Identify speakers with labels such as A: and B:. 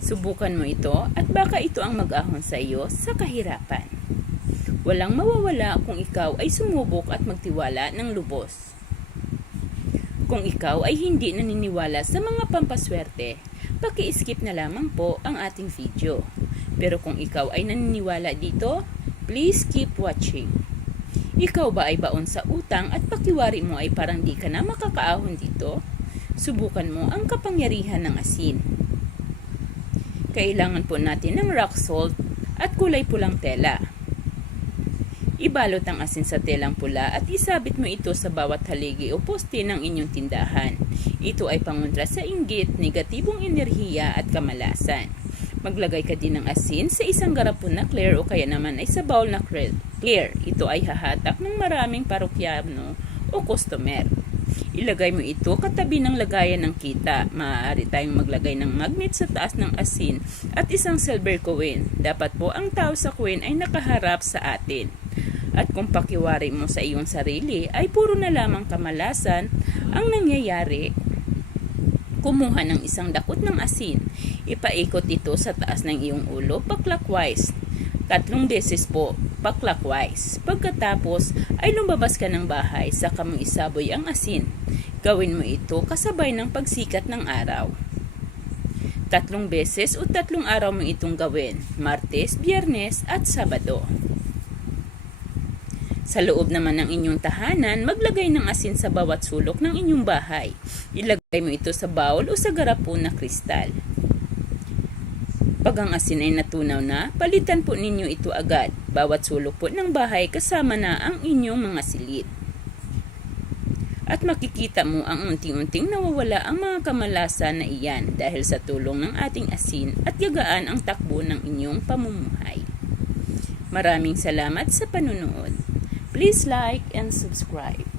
A: Subukan mo ito at baka ito ang mag-ahon sa iyo sa kahirapan. Walang mawawala kung ikaw ay sumubok at magtiwala ng lubos. Kung ikaw ay hindi naniniwala sa mga pampaswerte, paki-skip na lamang po ang ating video. Pero kung ikaw ay naniniwala dito, please keep watching. Ikaw ba ay baon sa utang at pakiwari mo ay parang di ka na makakaahon dito? Subukan mo ang kapangyarihan ng asin. Kailangan po natin ng rock salt at kulay pulang tela. Ibalot ang asin sa telang pula at isabit mo ito sa bawat haligi o poste ng inyong tindahan. Ito ay pangontra sa inggit, negatibong enerhiya at kamalasan. Maglagay ka din ng asin sa isang garapon na clear o kaya naman ay sa bowl na clear. Ito ay hahatak ng maraming parokyano o customer. Ilagay mo ito katabi ng lagayan ng kita. Maaari tayong maglagay ng magnet sa taas ng asin at isang silver coin. Dapat po ang tao sa coin ay nakaharap sa atin. At kung pakiwari mo sa iyong sarili ay puro na lamang kamalasan ang nangyayari, kumuha ng isang dakot ng asin. Ipaikot ito sa taas ng iyong ulo pa-clockwise. Tatlong beses po pa-clockwise. Pagkatapos ay lumabas ka ng bahay sa mo isaboy ang asin. Gawin mo ito kasabay ng pagsikat ng araw. Tatlong beses o tatlong araw mo itong gawin, Martes, Biyernes at Sabado. Sa loob naman ng inyong tahanan, maglagay ng asin sa bawat sulok ng inyong bahay. Ilagay mo ito sa bowl o sa garapon na kristal. Pag ang asin ay natunaw na, palitan po ninyo ito agad. Bawat sulok po ng bahay kasama na ang inyong mga silid. At makikita mo ang unting-unting nawawala ang mga kamalasan na iyan dahil sa tulong ng ating asin at yagaan ang takbo ng inyong pamumuhay. Maraming salamat sa panunood. Please like and subscribe.